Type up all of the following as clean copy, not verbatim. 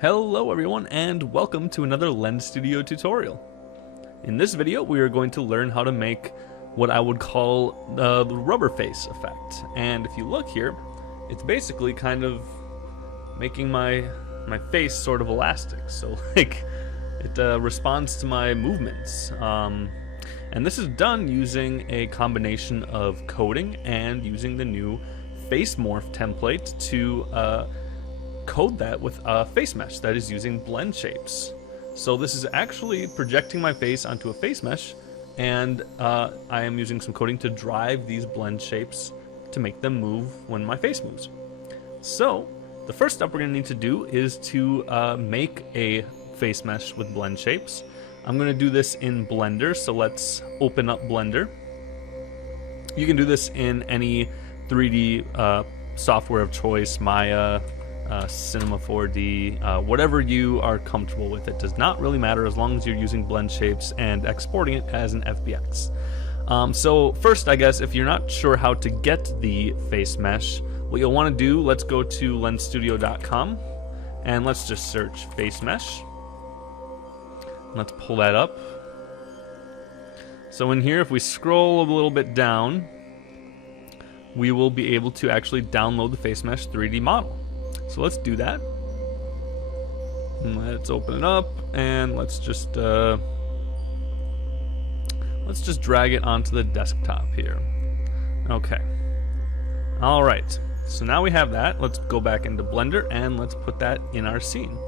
Hello everyone and welcome to another Lens Studio tutorial. In this video we are going to learn how to make what I would call the rubber face effect. And if you look here, it's basically kind of making my face sort of elastic. So like it responds to my movements. And this is done using a combination of coding and using the new face morph template to code that with a face mesh that is using blend shapes. So this is actually projecting my face onto a face mesh, and I am using some coding to drive these blend shapes to make them move when my face moves. So the first step we're going to need to do is to make a face mesh with blend shapes. I'm going to do this in Blender, so let's open up Blender. You can do this in any 3D software of choice, Maya, Cinema 4D, whatever you are comfortable with. It does not really matter as long as you're using blend shapes and exporting it as an FBX. So first, I guess, if you're not sure how to get the face mesh, what you'll want to do, let's go to lensstudio.com and let's just search face mesh. Let's pull that up. So in here, if we scroll a little bit down, we will be able to actually download the face mesh 3D model. So let's do that. Let's open it up and let's just drag it onto the desktop here. Okay. All right. So now we have that. Let's go back into Blender and let's put that in our scene.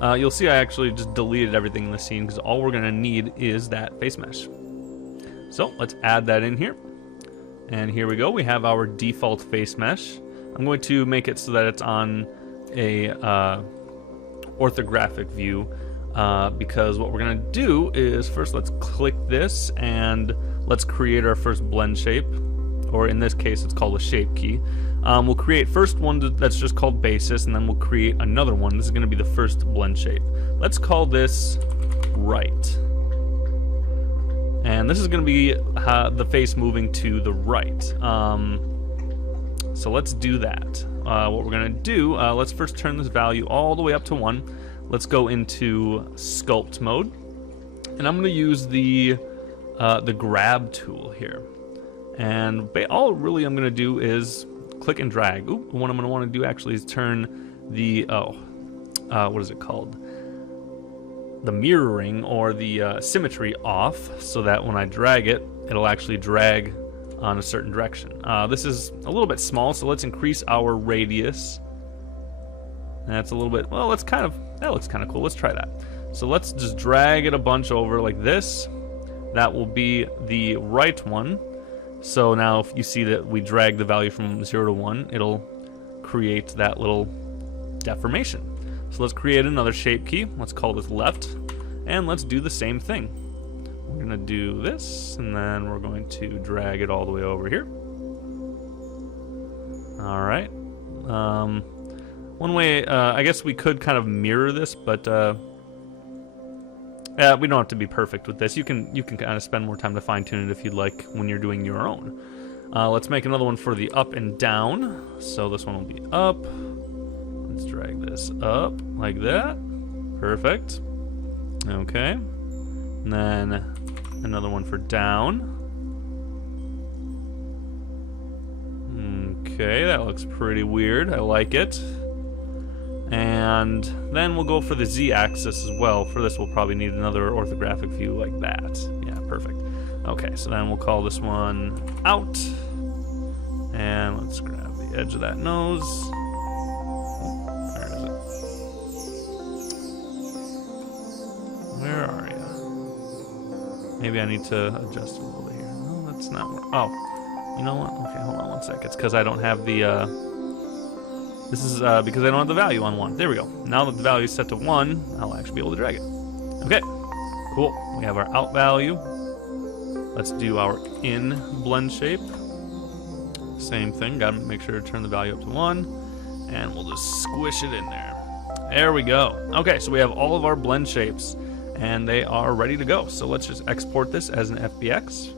You'll see I actually just deleted everything in the scene because all we're going to need is that face mesh. So let's add that in here. And here we go. We have our default face mesh. I'm going to make it so that it's on a orthographic view because what we're going to do is first let's click this and let's create our first blend shape, or in this case it's called a shape key. We'll create first one that's just called basis, and then we'll create another one. This is going to be the first blend shape. Let's call this right. And this is going to be the face moving to the right. So let's do that. What we're going to do, let's first turn this value all the way up to 1. Let's go into sculpt mode. And I'm going to use the grab tool here. And all really I'm going to do is click and drag. Ooh, what I'm going to want to do actually is turn the, what is it called? The mirroring or the symmetry off, so that when I drag it, it'll actually drag on a certain direction. This is a little bit small, so let's increase our radius. That's a little bit, well, that looks kind of cool. Let's try that. So let's just drag it a bunch over like this. That will be the right one. So now if you see that we drag the value from 0 to 1, it'll create that little deformation. So let's create another shape key. Let's call this left, and let's do the same thing. We're going to do this, and then we're going to drag it all the way over here. All right. One way, I guess we could kind of mirror this, but we don't have to be perfect with this. You can kind of spend more time to fine tune it if you'd like when you're doing your own. Let's make another one for the up and down. So this one will be up. Let's drag this up like that. Perfect. Okay. And then another one for down. Okay, that looks pretty weird. I like it. And then we'll go for the Z-axis as well. For this, we'll probably need another orthographic view like that. Yeah, perfect. Okay, so then we'll call this one out. And let's grab the edge of that nose. Where is it? Where are you? Maybe I need to adjust a little bit here. No, that's not where. Oh, you know what? Okay, hold on one sec. It's because I don't have the... This is because I don't have the value on 1. There we go. Now that the value is set to 1, I'll actually be able to drag it. Okay, cool. We have our out value. Let's do our in blend shape. Same thing. Got to make sure to turn the value up to 1, and we'll just squish it in there. There we go. Okay, so we have all of our blend shapes, and they are ready to go. So let's just export this as an FBX.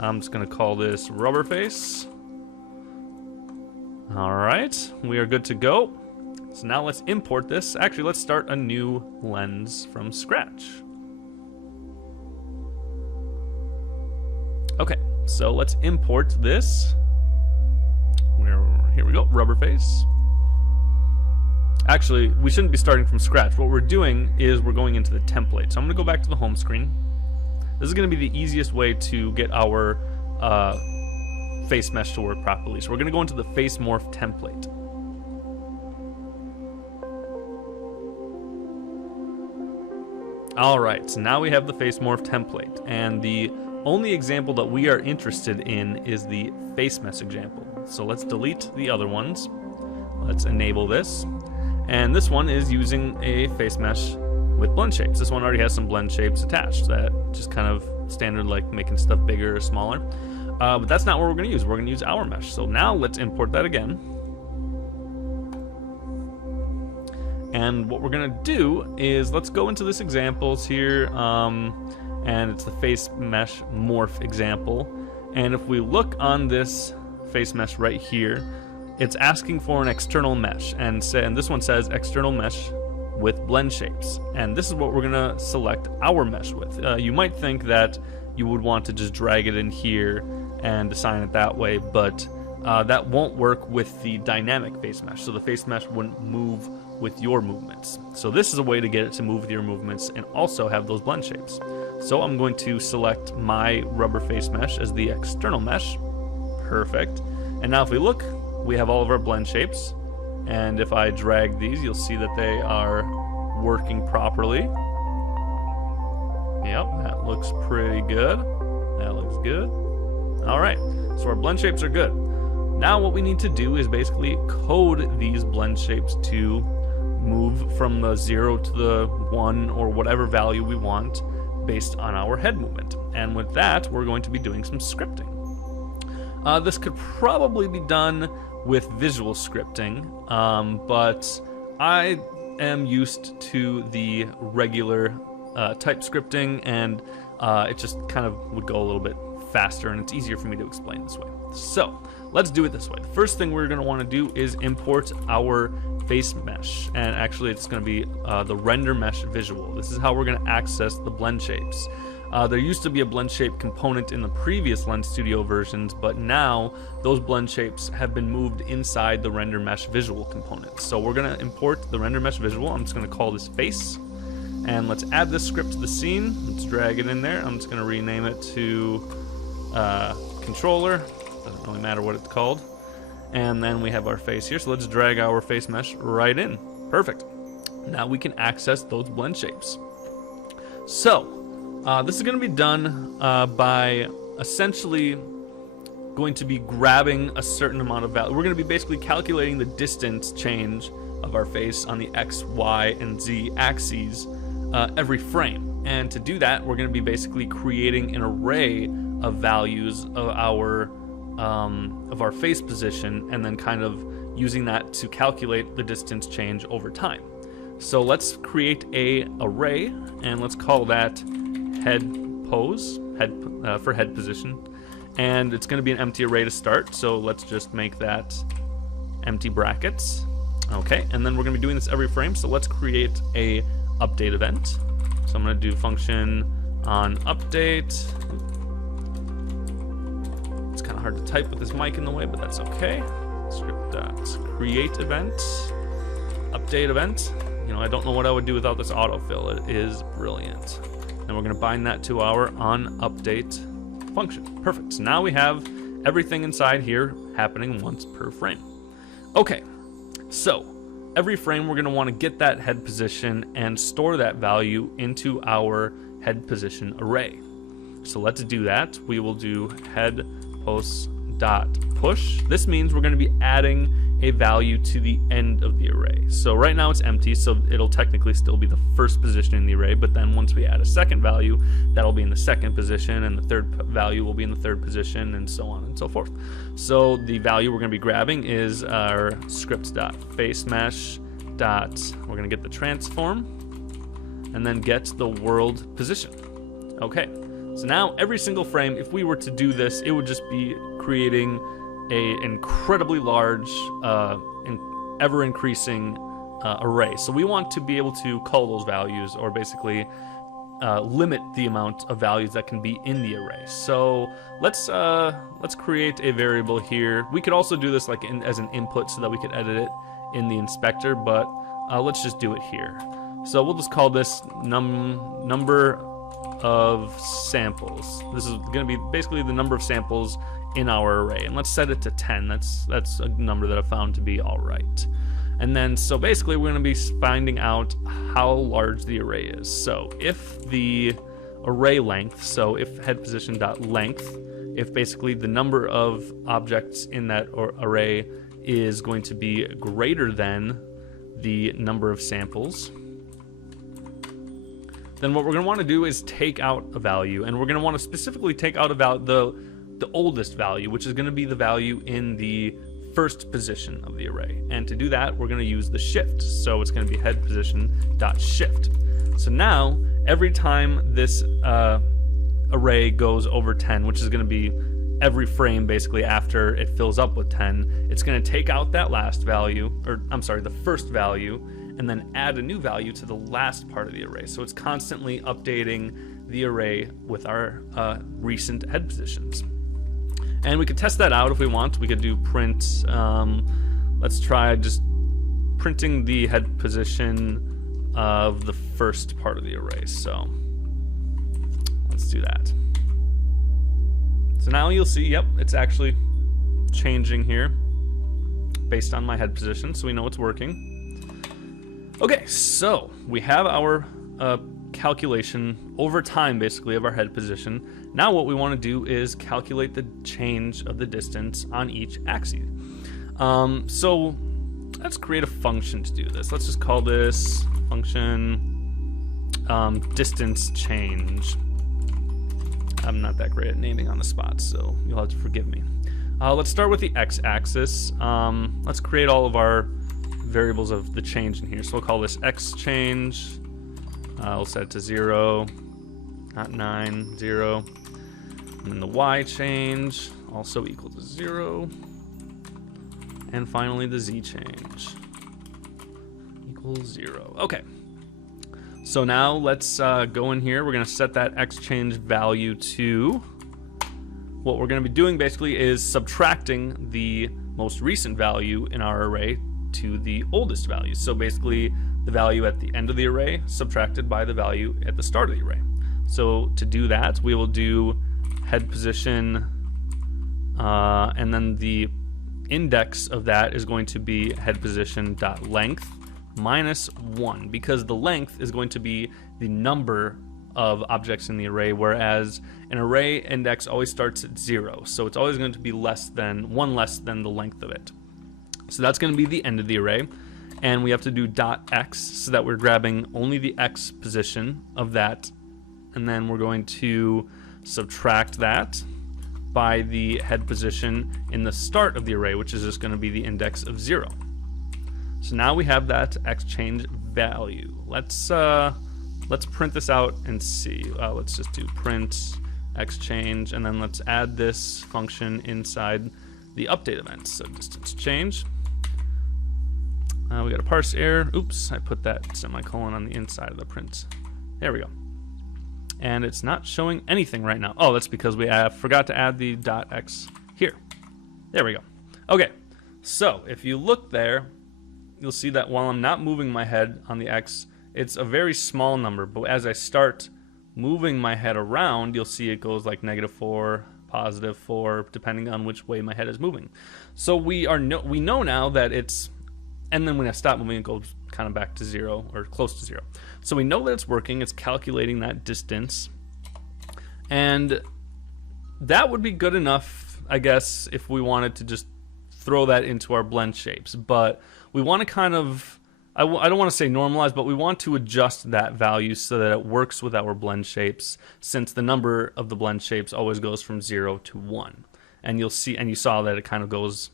I'm just going to call this rubber face. All right, we are good to go. So now let's import this. Actually, let's start a new lens from scratch. Okay, so let's import this. Here we go, rubber face. Actually, we shouldn't be starting from scratch. What we're doing is we're going into the template. So I'm gonna go back to the home screen. This is gonna be the easiest way to get our face mesh to work properly. So we're gonna go into the face morph template. All right, so now we have the face morph template, and the only example that we are interested in is the face mesh example. So let's delete the other ones. Let's enable this. And this one is using a face mesh with blend shapes. This one already has some blend shapes attached. That just kind of standard, like making stuff bigger or smaller. But that's not what we're gonna use. We're gonna use our mesh. So now let's import that again. And what we're gonna do is let's go into this examples here, and it's the face mesh morph example. And if we look on this face mesh right here, it's asking for an external mesh, and this one says external mesh with blend shapes. And this is what we're gonna select our mesh with. You might think that you would want to just drag it in here and assign it that way, but that won't work with the dynamic face mesh. So the face mesh wouldn't move with your movements. So this is a way to get it to move with your movements and also have those blend shapes. So I'm going to select my rubber face mesh as the external mesh. Perfect. And now if we look, we have all of our blend shapes. And if I drag these, you'll see that they are working properly. Yep, that looks pretty good. That looks good. All right, so our blend shapes are good. Now what we need to do is basically code these blend shapes to move from the 0 to the 1 or whatever value we want based on our head movement. And with that, we're going to be doing some scripting. This could probably be done with visual scripting, but I am used to the regular type scripting, and it just kind of would go a little bit faster, and it's easier for me to explain this way. So let's do it this way. The first thing we're going to want to do is import our face mesh, and actually it's going to be the render mesh visual. This is how we're going to access the blend shapes. There used to be a blend shape component in the previous Lens Studio versions, but now those blend shapes have been moved inside the render mesh visual component. So we're going to import the render mesh visual. I'm just going to call this face, and let's add this script to the scene. Let's drag it in there. I'm just going to rename it to controller. Doesn't really matter what it's called. And then we have our face here. So let's drag our face mesh right in. Perfect. Now we can access those blend shapes. So this is going to be done by essentially going to be grabbing a certain amount of value. We're going to be basically calculating the distance change of our face on the X, Y, and Z axes every frame. And to do that, we're going to be basically creating an array of values of our face position, and then kind of using that to calculate the distance change over time. So let's create a array, and let's call that head pose, for head position. And it's going to be an empty array to start, so let's just make that empty brackets. Okay, and then we're going to be doing this every frame, so let's create a update event. So I'm going to do function on update. It's kind of hard to type with this mic in the way, but that's okay. Script.create event, update event. You know, I don't know what I would do without this autofill. It is brilliant. And we're going to bind that to our onUpdate function. Perfect. So now we have everything inside here happening once per frame. Okay, so every frame we're going to want to get that head position and store that value into our head position array. So let's do that. We will do head post.push. This means we're going to be adding a value to the end of the array. So right now it's empty, so it'll technically still be the first position in the array, but then once we add a second value, that'll be in the second position, and the third value will be in the third position, and so on and so forth. So the value we're going to be grabbing is our script.facemesh. We're going to get the transform, and then get the world position. Okay, so now every single frame, if we were to do this, it would just be creating an incredibly large, ever-increasing array. So we want to be able to call those values, or basically limit the amount of values that can be in the array. So let's create a variable here. We could also do this like as an input so that we could edit it in the inspector, but let's just do it here. So we'll just call this number of samples. This is going to be basically the number of samples in our array, and let's set it to 10. That's a number that I found to be all right. And then, so basically we're going to be finding out how large the array is. So if the array length, so if head position dot length, if basically the number of objects in that array is going to be greater than the number of samples, then what we're going to want to do is take out a value, and we're going to want to specifically take out about the oldest value, which is going to be the value in the first position of the array. And to do that, we're going to use the shift. So it's going to be head position dot shift. So now every time this array goes over 10, which is going to be every frame basically after it fills up with 10, it's going to take out that last value, or I'm sorry, the first value, and then add a new value to the last part of the array. So it's constantly updating the array with our recent head positions. And we could test that out if we want. We could do print, let's try just printing the head position of the first part of the array. So let's do that. So now you'll see, yep, it's actually changing here based on my head position, so we know it's working. Okay, so we have our calculation over time, basically, of our head position. Now what we want to do is calculate the change of the distance on each axis. So let's create a function to do this. Let's just call this function distance change. I'm not that great at naming on the spot, so you'll have to forgive me. Let's start with the x-axis. Let's create all of our variables of the change in here. So we'll call this x change. We'll set it to 0, not 9, 0. And then the y change, also equal to 0. And finally the z change, equals 0. Okay. So now let's go in here. We're going to set that x change value to, what we're going to be doing basically is subtracting the most recent value in our array to the oldest value. So basically the value at the end of the array subtracted by the value at the start of the array. So to do that, we will do head position, and then the index of that is going to be head position dot length minus 1, because the length is going to be the number of objects in the array, whereas an array index always starts at 0, so it's always going to be less than 1 less than the length of it. So that's going to be the end of the array, and we have to do dot x so that we're grabbing only the x position of that, and then we're going to subtract that by the head position in the start of the array, which is just going to be the index of 0. So now we have that x change value. Let's print this out and see. Let's just do print x change, and then let's add this function inside the update event. So distance change. We got a parse error. Oops, I put that semicolon on the inside of the print. There we go. And it's not showing anything right now. Oh, that's because we forgot to add the .x here. There we go. Okay, so if you look there, you'll see that while I'm not moving my head on the x, it's a very small number, but as I start moving my head around, you'll see it goes like -4, +4, depending on which way my head is moving. So we know now that it's, and then when I stop moving, it goes kind of back to 0 or close to 0. So we know that it's working. It's calculating that distance, and that would be good enough, I guess, if we wanted to just throw that into our blend shapes. But we want to kind of, I don't want to say normalize, but we want to adjust that value so that it works with our blend shapes, since the number of the blend shapes always goes from 0 to 1. And you'll see, and you saw that it kind of goes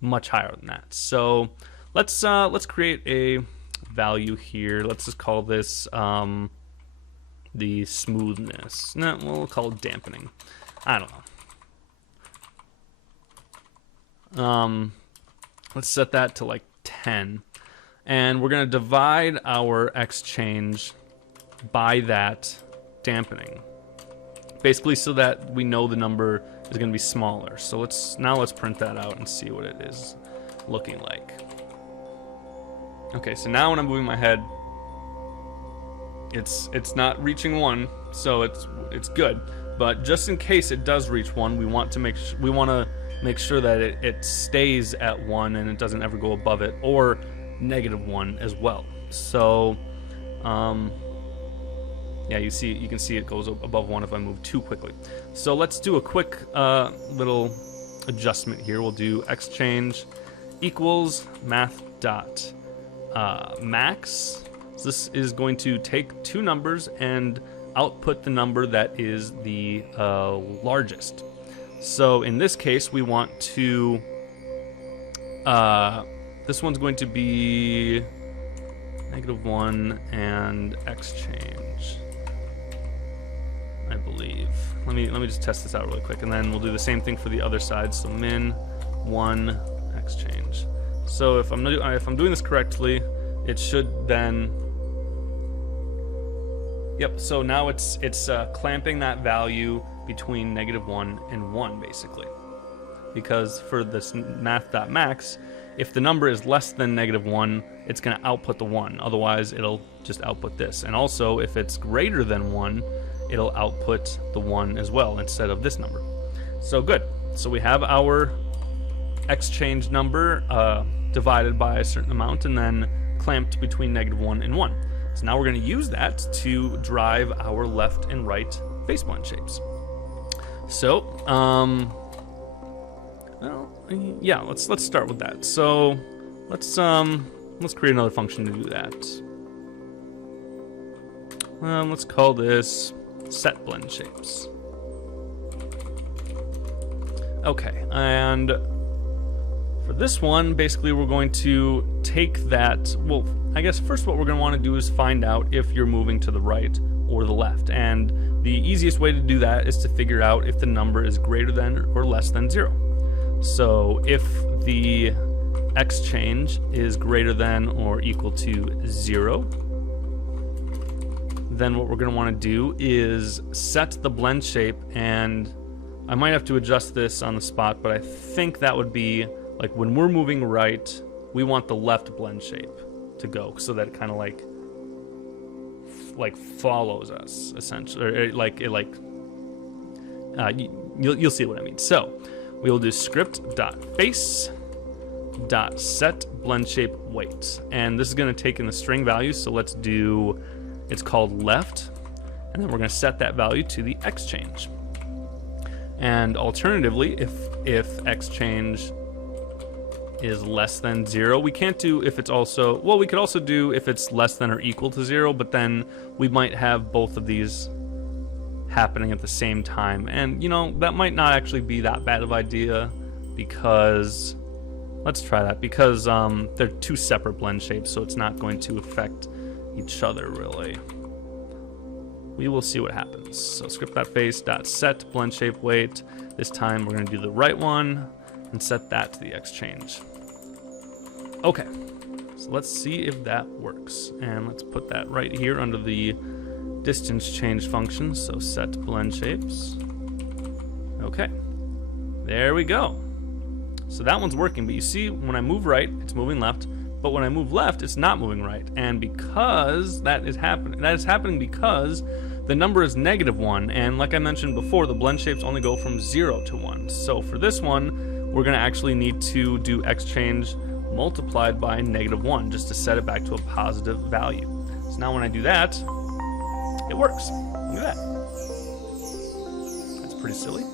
much higher than that. So let's create a value here. Let's just call this the smoothness. No, we'll call it dampening. I don't know. Let's set that to like 10. And we're going to divide our x change by that dampening, basically so that we know the number is going to be smaller. So let's print that out and see what it is looking like. Okay, so now when I'm moving my head, it's not reaching 1, so it's good. But just in case it does reach 1, we want to make sure that it stays at 1 and it doesn't ever go above it, or -1 as well. So yeah, you can see it goes above 1 if I move too quickly. So let's do a quick little adjustment here. We'll do x change equals math dot max. So this is going to take two numbers and output the number that is the largest. So in this case, we want to this one's going to be -1 and x change, I believe. Let me just test this out really quick, and then we'll do the same thing for the other side. So -1 x change. So if I'm doing this correctly, it should then. Yep. So now it's clamping that value between -1 and 1 basically, because for this math.max, if the number is less than -1, it's going to output the 1. Otherwise, it'll just output this. And also, if it's greater than 1, it'll output the 1 as well instead of this number. So good. So we have our x change number divided by a certain amount and then clamped between -1 and 1. So now we're going to use that to drive our left and right face blend shapes. So, well, yeah, let's start with that. So let's create another function to do that. Let's call this set blend shapes. Okay, and for this one, basically we're going to take that, well, I guess first what we're going to want to do is find out if you're moving to the right or the left. And the easiest way to do that is to figure out if the number is greater than or less than 0. So if the x change is greater than or equal to 0, then what we're going to want to do is set the blend shape, and I might have to adjust this on the spot, but I think that would be like when we're moving right, we want the left blend shape to go so that it kind of like follows us essentially, or you'll see what I mean. So we will do script.face.set blend shape weight, and this is going to take in the string value. So let's do, it's called left, and then we're going to set that value to the x change. And alternatively, if x change is less than 0, we can't do if it's also, well, we could also do if it's less than or equal to 0, but then we might have both of these happening at the same time, and you know, that might not actually be that bad of idea, because let's try that, because they're two separate blend shapes, so it's not going to affect each other really. We will see what happens. So script.face.set blend shape weight. This time we're going to do the right one and set that to the x change. Okay, so let's see if that works, and let's put that right here under the distance change function. So set blend shapes. Okay, there we go. So that one's working, but you see when I move right, it's moving left, but when I move left, it's not moving right. And because that is happening because the number is -1, and like I mentioned before, the blend shapes only go from 0 to 1. So for this one, we're going to actually need to do x change multiplied by -1 just to set it back to a positive value. So now when I do that, it works. Look at that. That's pretty silly.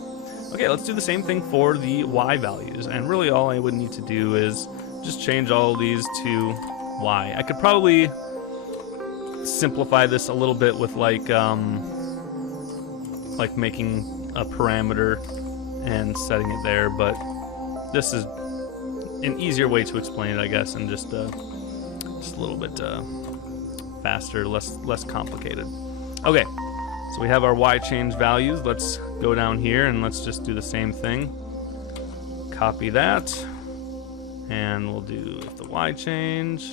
Okay, let's do the same thing for the y values, and really all I would need to do is just change all of these to y. I could probably simplify this a little bit with like making a parameter and setting it there, but this is an easier way to explain it, I guess, and just a little bit faster, less complicated. Okay, so we have our y change values. Let's go down here and let's just do the same thing. Copy that, and we'll do if the y change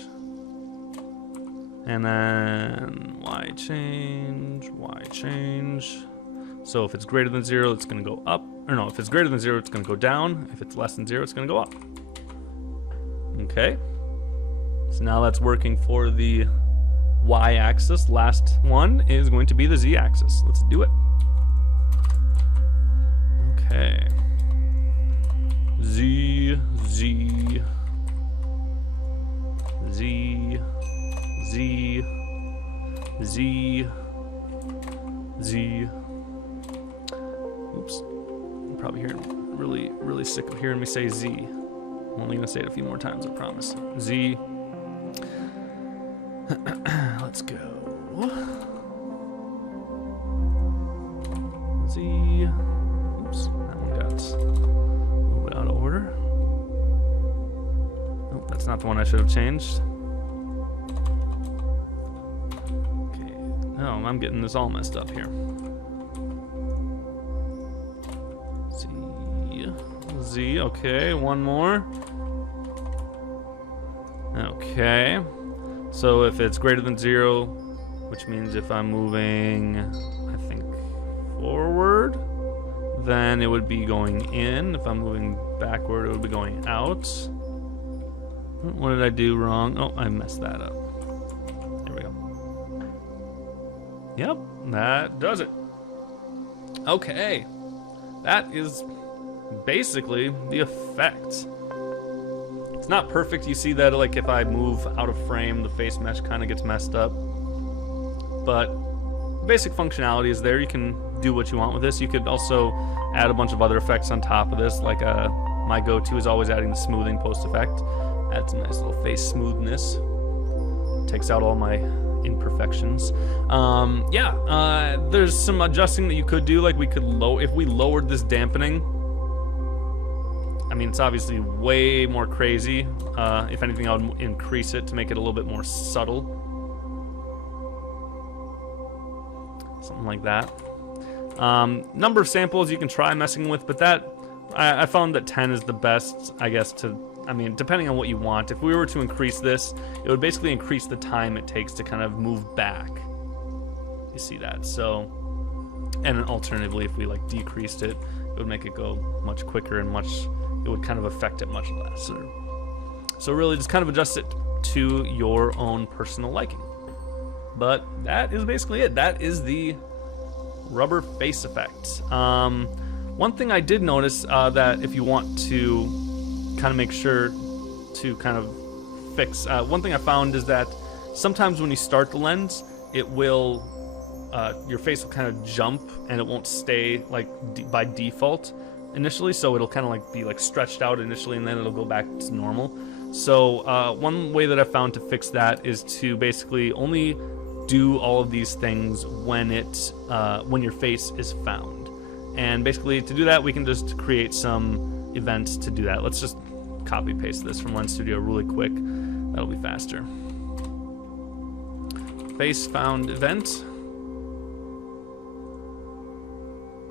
And then y change. So if it's greater than 0, it's going to go up. Or no, if it's greater than 0, it's going to go down. If it's less than 0, it's going to go up. Okay. So now that's working for the y-axis. Last one is going to be the z-axis. Let's do it. Okay. Z, Z, Z, Z, Z, Z. Oops. I'm probably hearing really sick of hearing me say Z. I'm only gonna say it a few more times, I promise. Z. Let's go. Z. Oops, that one got a little bit out of order. Oh, that's not the one I should have changed. Okay. Oh, I'm getting this all messed up here. Z. Z. Okay, one more. Okay. So if it's greater than 0, which means if I'm moving, I think, forward, then it would be going in. If I'm moving backward, it would be going out. What did I do wrong? Oh, I messed that up. There we go. Yep, that does it. Okay. That is basically the effect. It's not perfect. You see that, like, if I move out of frame, the face mesh kind of gets messed up. But basic functionality is there. You can do what you want with this. You could also add a bunch of other effects on top of this. Like my go-to is always adding the smoothing post effect. Adds a nice little face smoothness. Takes out all my imperfections. There's some adjusting that you could do. Like we could if we lowered this dampening. I mean, it's obviously way more crazy. If anything, I would increase it to make it a little bit more subtle. Something like that. Number of samples you can try messing with, but that I found that 10 is the best, I guess, I mean, depending on what you want. If we were to increase this, it would basically increase the time it takes to kind of move back. You see that? So, and alternatively, if we like decreased it, it would make it go much quicker and it would kind of affect it much less. So really just kind of adjust it to your own personal liking. But that is basically it. That is the rubber face effect. One thing I did notice that if you want to kind of make sure to kind of fix, one thing I found is that sometimes when you start the lens, it will, your face will kind of jump and it won't stay like by default initially, so it'll kind of like be like stretched out initially and then it'll go back to normal. So one way that I found to fix that is to basically only do all of these things when your face is found. And basically to do that, we can just create some events to do that. Let's just copy paste this from Lens Studio really quick. That'll be faster. Face found event.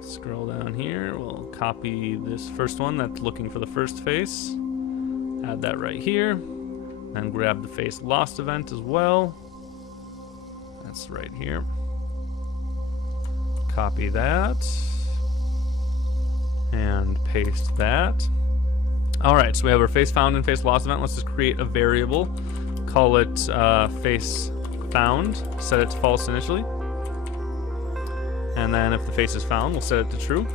Scroll down here, we'll copy this first one that's looking for the first face. Add that right here. And grab the face lost event as well. That's right here. Copy that. And paste that. Alright, so we have our face found and face lost event. Let's just create a variable. Call it face found. Set it to false initially. And then if the face is found, we'll set it to true.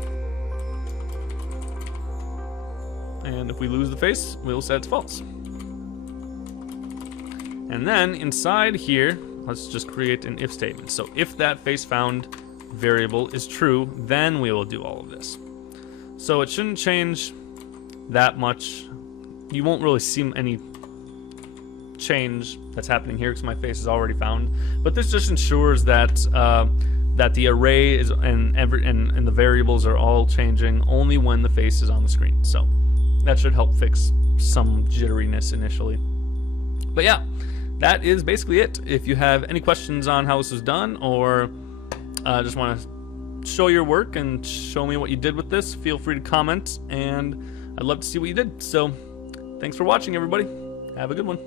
And if we lose the face, we'll set it to false. And then inside here, let's just create an if statement. So if that face found variable is true, then we will do all of this. So it shouldn't change that much. You won't really see any change that's happening here because my face is already found. But this just ensures that that the array is and the variables are all changing only when the face is on the screen. So that should help fix some jitteriness initially. But yeah, that is basically it. If you have any questions on how this was done, or just want to show your work and show me what you did with this, feel free to comment, and I'd love to see what you did. So thanks for watching, everybody. Have a good one.